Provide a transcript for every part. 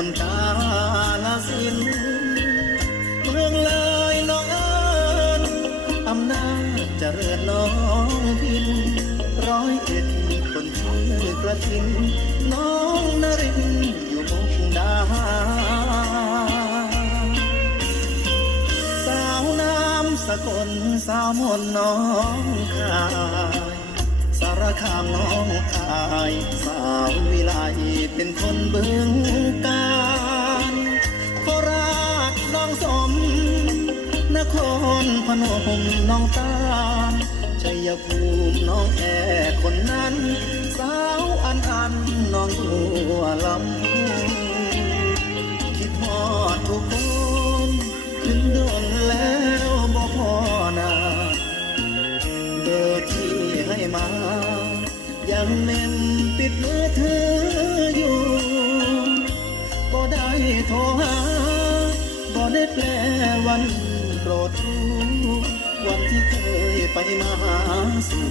คนกาลสินเมืองเลยน้องเอิญอำนาจเจริญน้องพินร้อยเอ็ดคนชื่อกระทิน น้องนรินอยู่มุกดาหารสาวน้ำสกลสาวมนน้องคา ข้ามน้องอาย สาววิไลเป็นคนบึงการโคราชน้องสม นครพนมน้องตาลชัยภูมิน้องแอ ยังเมมปิดมือถืออยู่บ่ได้โทรหาบ่ได้แปลวันโปรดรู้วันที่เคยไปมาหาสู่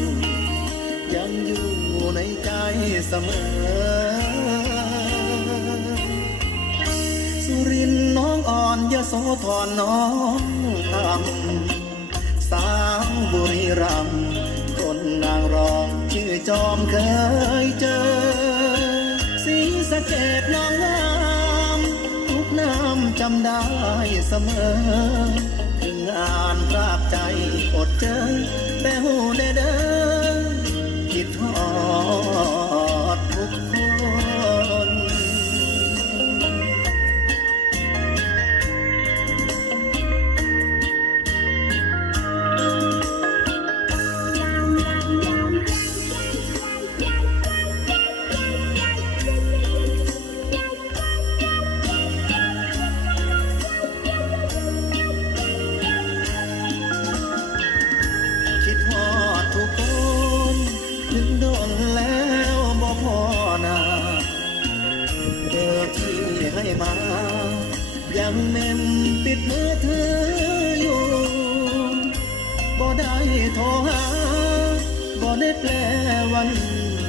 ยังอยู่ในใจเสมอสุรินทร์น้องอ่อนยโสธรน้องทำสาวบุรีรัมย์คนนางรองชื่อจอมเคย เกดน้องงามทุกน้ำจำได้เสมอ ถึงอ่านราบใจอดเจอ ดมือถืออยู่บ่ได้โทรหาบ่ได้แปลวัน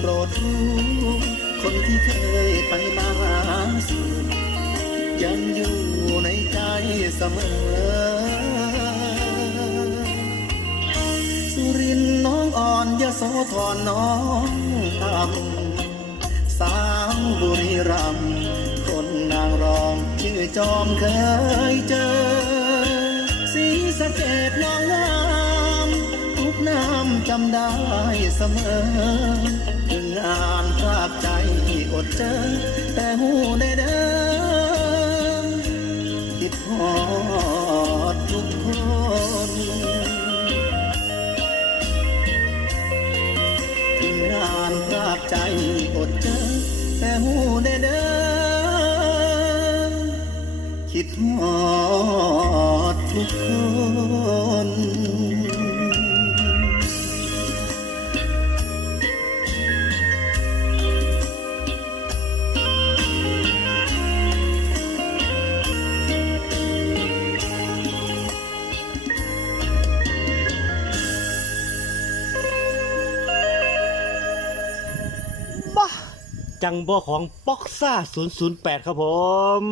โปรดรู้คนที่เคยไปมาสู่ยังอยู่ในใจเสมอ สุรินทร์น้องอ่อนยโสธรน้องทำสาวบุรีรัมย์คนนางรองชื่อจอมเคยเจอำได้เสมอ ถึงอ่านภาพใจอดเจอ แต่หูได้เด้อคิดฮอดทุกคนถึงงานภาพใจอดเจอ แต่หูได้เด้อคิดฮอ จังบ่ของป็อกซ่า008 ครับผม